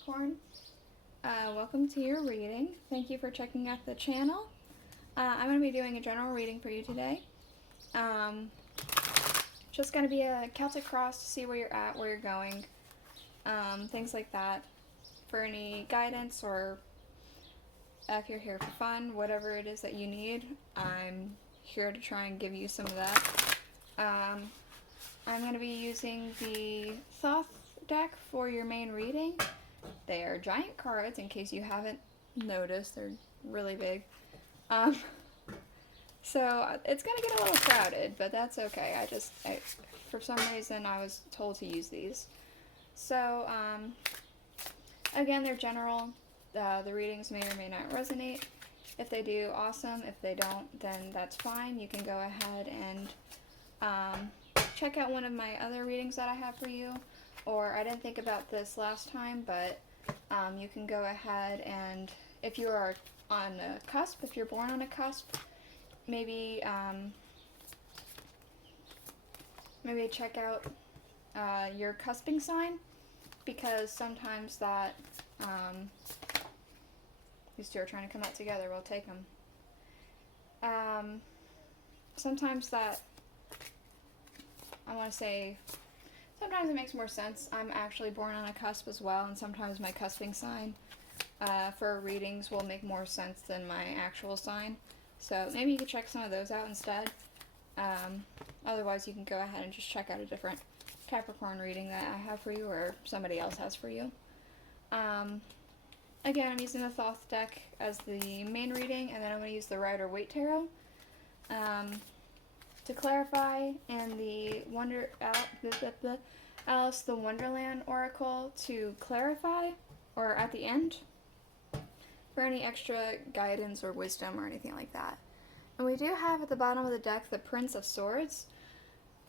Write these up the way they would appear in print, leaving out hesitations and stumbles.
Capricorn. Welcome to your reading. Thank you for checking out the channel. I'm going to be doing a general reading for you today. Just going to be a Celtic cross to see where you're at, where you're going, things like that. For any guidance or if you're here for fun, whatever it is that you need, I'm here to try and give you some of that. I'm going to be using the Thoth deck for your main reading. They are giant cards, in case you haven't noticed. They're really big. So it's going to get a little crowded, but that's okay. For some reason, I was told to use these. So, again, they're general. The readings may or may not resonate. If they do, awesome. If they don't, then that's fine. You can go ahead and check out one of my other readings that I have for you. Or I didn't think about this last time, but you can go ahead and, if you are on a cusp, if you're born on a cusp, maybe check out your cusping sign, because sometimes that, these two are trying to come out together, we'll take them. Sometimes that, sometimes it makes more sense. I'm actually born on a cusp as well, and sometimes my cusping sign for readings will make more sense than my actual sign. So maybe you could check some of those out instead. Otherwise, you can go ahead and just check out a different Capricorn reading that I have for you, or somebody else has for you. Again, I'm using the Thoth deck as the main reading, and then I'm going to use the Rider-Waite tarot. To clarify, and the Alice the Wonderland Oracle to clarify, or at the end, for any extra guidance or wisdom or anything like that. And we do have at the bottom of the deck the Prince of Swords.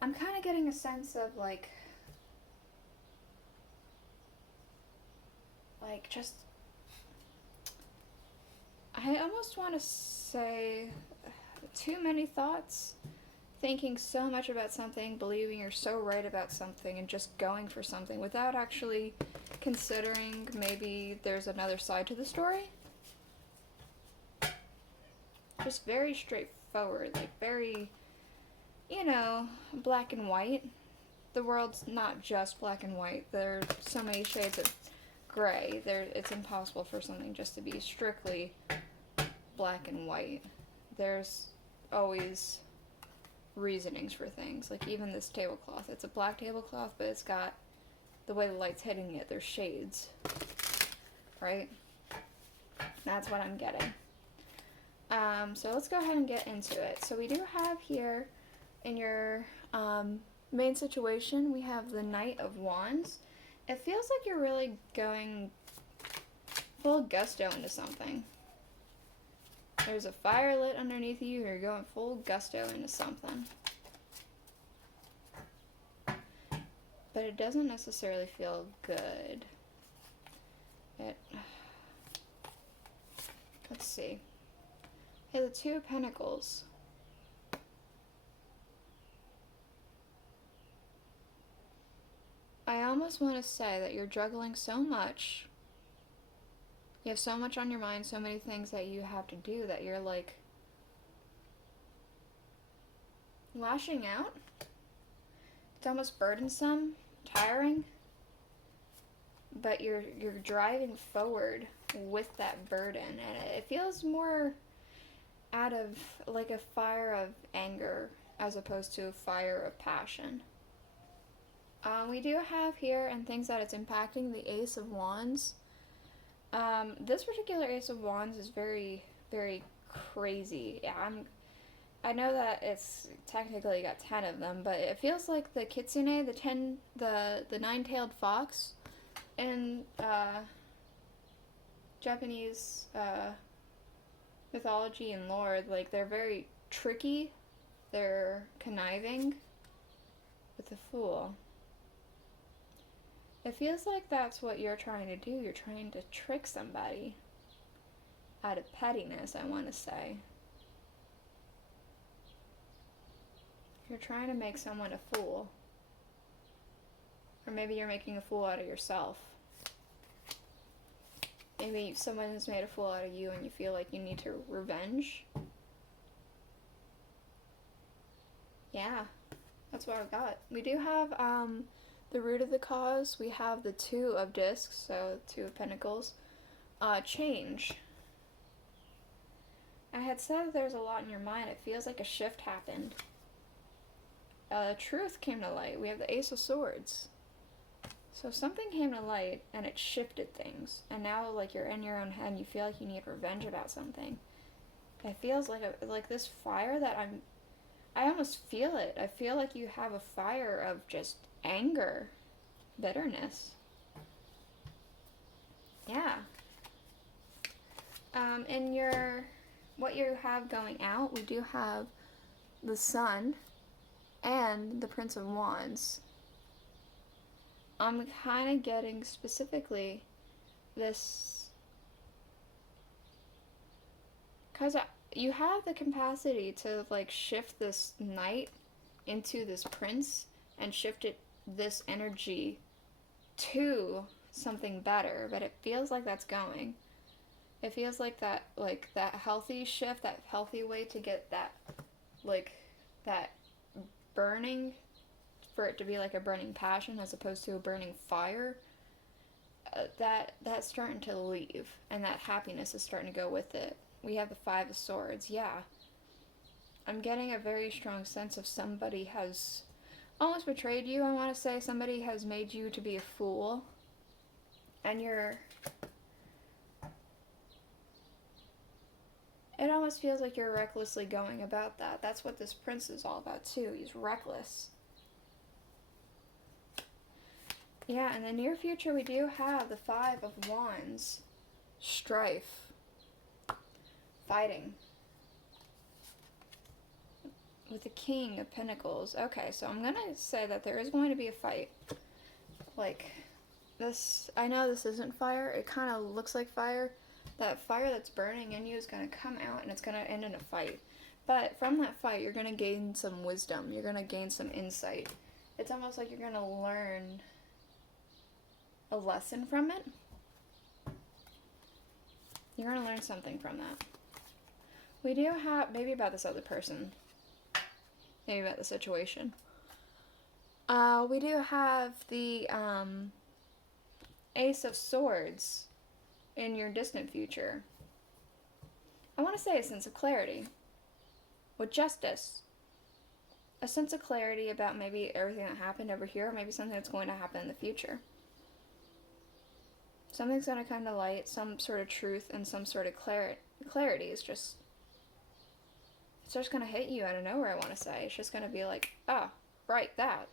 I'm kind of getting a sense of I almost want to say too many thoughts. Thinking so much about something, believing you're so right about something, and just going for something without actually considering maybe there's another side to the story. Just very straightforward, very, black and white. The world's not just black and white. There's so many shades of gray. It's impossible for something just to be strictly black and white. There's always reasonings for things. Like even this tablecloth, it's a black tablecloth, but it's got, the way the light's hitting it, there's shades, right? That's what I'm getting. So let's go ahead and get into it. So we do have here in your main situation, we have the Knight of Wands. It feels like you're really going full gusto into something. There's a fire lit underneath you, you're going full gusto into something. But it doesn't necessarily feel good. Let's see. Hey, the Two of Pentacles. I almost want to say that you're juggling so much. You have so much on your mind, so many things that you have to do, that you're lashing out. It's almost burdensome, tiring, but you're driving forward with that burden, and it feels more out of a fire of anger as opposed to a fire of passion. We do have here, and things that it's impacting, the Ace of Wands. This particular Ace of Wands is very, very crazy. Yeah, I know that it's technically got 10 of them, but it feels like the kitsune, the nine-tailed fox in Japanese mythology and lore. They're very tricky, they're conniving with the Fool. It feels like that's what you're trying to do. You're trying to trick somebody out of pettiness, I want to say. You're trying to make someone a fool. Or maybe you're making a fool out of yourself. Maybe someone has made a fool out of you and you feel like you need to revenge. Yeah, that's what I've got. We do have the root of the cause. We have the 2 of discs, so 2 of pentacles. Change. I had said that there's a lot in your mind. It feels like a shift happened. Truth came to light. We have the Ace of Swords. So something came to light and it shifted things. And now, like, you're in your own head and you feel like you need revenge about something. It feels like this fire that I almost feel it. I feel like you have a fire of just anger, bitterness. Yeah. In what you have going out, we do have the Sun and the Prince of Wands. I'm kind of getting specifically this, because you have the capacity to, like, shift this knight into this prince and shift this energy to something better, but it feels like that's going. It feels like that healthy shift, that healthy way to get that, like, that burning, for it to be like a burning passion as opposed to a burning fire, that's starting to leave, and that happiness is starting to go with it. We have the 5 of Swords. Yeah, I'm getting a very strong sense of somebody has almost betrayed you. I want to say somebody has made you to be a fool, and it almost feels like you're recklessly going about that. That's what this prince is all about too. He's reckless. Yeah, in the near future we do have the 5 of Wands. Strife. Fighting. With the King of Pentacles. Okay, so I'm going to say that there is going to be a fight. Like, this, I know this isn't fire. It kind of looks like fire. That fire that's burning in you is going to come out and it's going to end in a fight. But from that fight, you're going to gain some wisdom. You're going to gain some insight. It's almost like you're going to learn a lesson from it. You're going to learn something from that. We do have, maybe about this other person. Maybe about the situation. We do have the Ace of Swords in your distant future. I want to say a sense of clarity. With justice. A sense of clarity about maybe everything that happened over here, or maybe something that's going to happen in the future. Something's going to come to light, some sort of truth and some sort of clarity is just, it's just going to hit you out of nowhere, I want to say. It's just going to be like, ah, right, that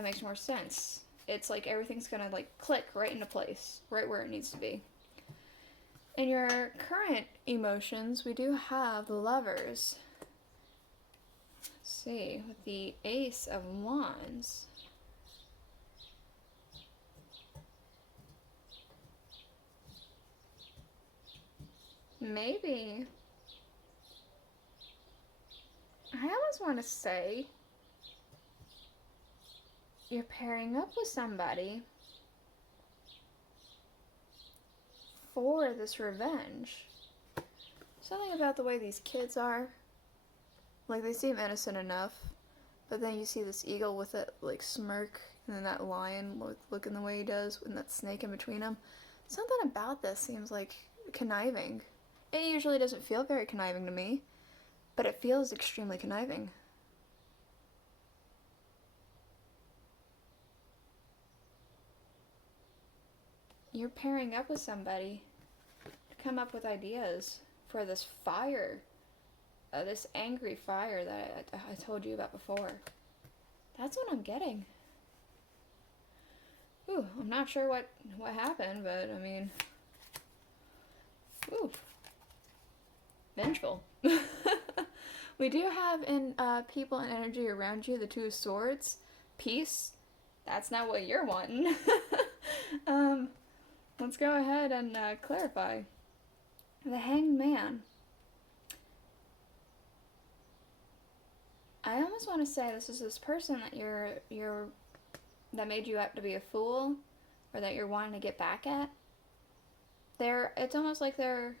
makes more sense. It's like everything's going to, like, click right into place, right where it needs to be. In your current emotions, we do have the Lovers. Let's see, with the Ace of Wands. Maybe. I almost want to say you're pairing up with somebody for this revenge. Something about the way these kids are. Like, they seem innocent enough, but then you see this eagle with that, like, smirk, and then that lion looking the way he does, and that snake in between them. Something about this seems like conniving. It usually doesn't feel very conniving to me, but it feels extremely conniving. You're pairing up with somebody to come up with ideas for this fire, this angry fire that I told you about before. That's what I'm getting. Ooh, I'm not sure what happened, but I mean, ooh, vengeful. We do have in people and energy around you the Two of Swords, peace. That's not what you're wanting. Let's go ahead and clarify. The Hanged Man. I almost want to say this is this person that that made you out to be a fool, or that you're wanting to get back at. it's almost like they're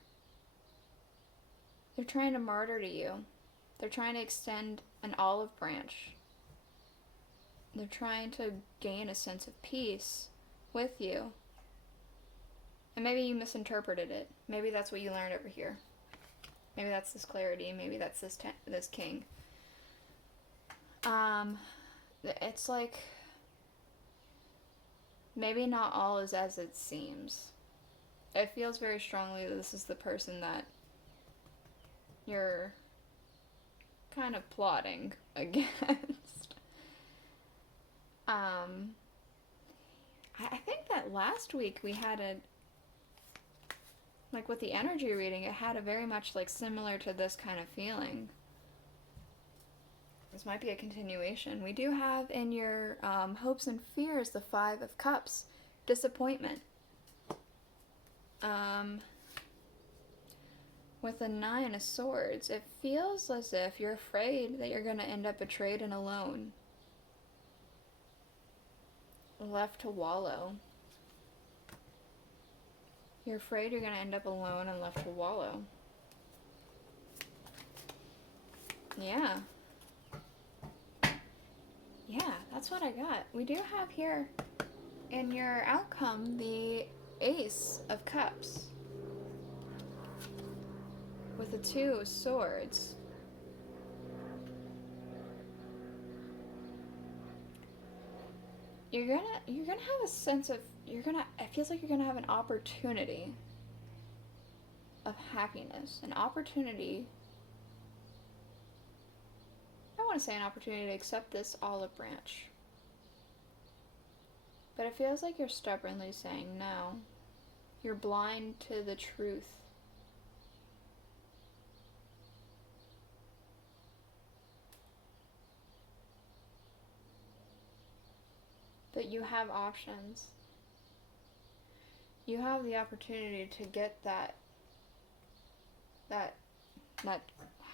trying to martyr to you. They're trying to extend an olive branch. They're trying to gain a sense of peace with you. And maybe you misinterpreted it. Maybe that's what you learned over here. Maybe that's this clarity. Maybe that's this king. It's like maybe not all is as it seems. It feels very strongly that this is the person that you're kind of plotting against. I think that last week we had like with the energy reading, it had a very much like similar to this kind of feeling. This might be a continuation. We do have in your hopes and fears the 5 of Cups, disappointment. With the 9 of Swords, it feels as if you're afraid that you're going to end up betrayed and alone. Left to wallow. You're afraid you're going to end up alone and left to wallow. Yeah. Yeah, that's what I got. We do have here in your outcome the Ace of Cups with the 2 of Swords. You're gonna have a sense of, it feels like you're gonna have an opportunity of happiness, an opportunity, I want to say an opportunity to accept this olive branch. But it feels like you're stubbornly saying no. You're blind to the truth. That you have options. You have the opportunity to get that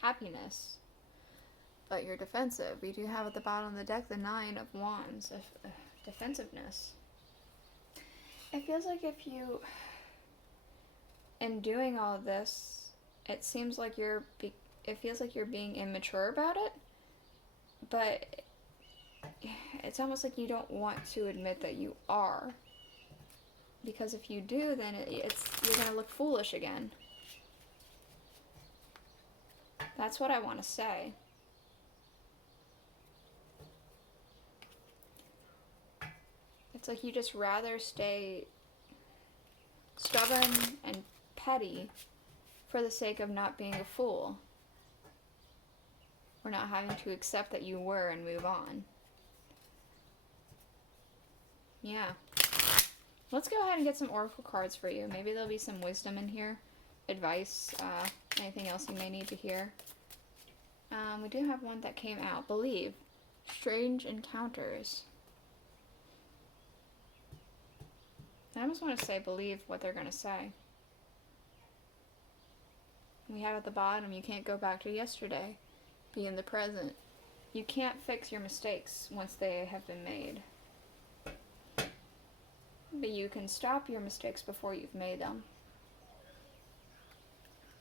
happiness. But you're defensive. We do have at the bottom of the deck the 9 of Wands, of defensiveness. It feels like if you, in doing all of this, it feels like you're being immature about it, but it's almost like you don't want to admit that you are. Because if you do, then you're going to look foolish again. That's what I want to say. It's like you just rather stay stubborn and petty for the sake of not being a fool. Or not having to accept that you were and move on. Yeah. Let's go ahead and get some oracle cards for you. Maybe there'll be some wisdom in here. Advice. Anything else you may need to hear. We do have one that came out. Believe. Strange encounters. I almost want to say believe what they're going to say. We have at the bottom, you can't go back to yesterday. Be in the present. You can't fix your mistakes once they have been made. But you can stop your mistakes before you've made them.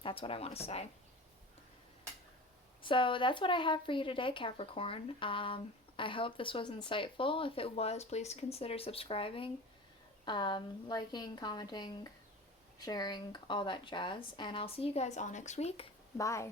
That's what I want to say. So that's what I have for you today, Capricorn. I hope this was insightful. If it was, please consider subscribing, liking, commenting, sharing, all that jazz. And I'll see you guys all next week. Bye.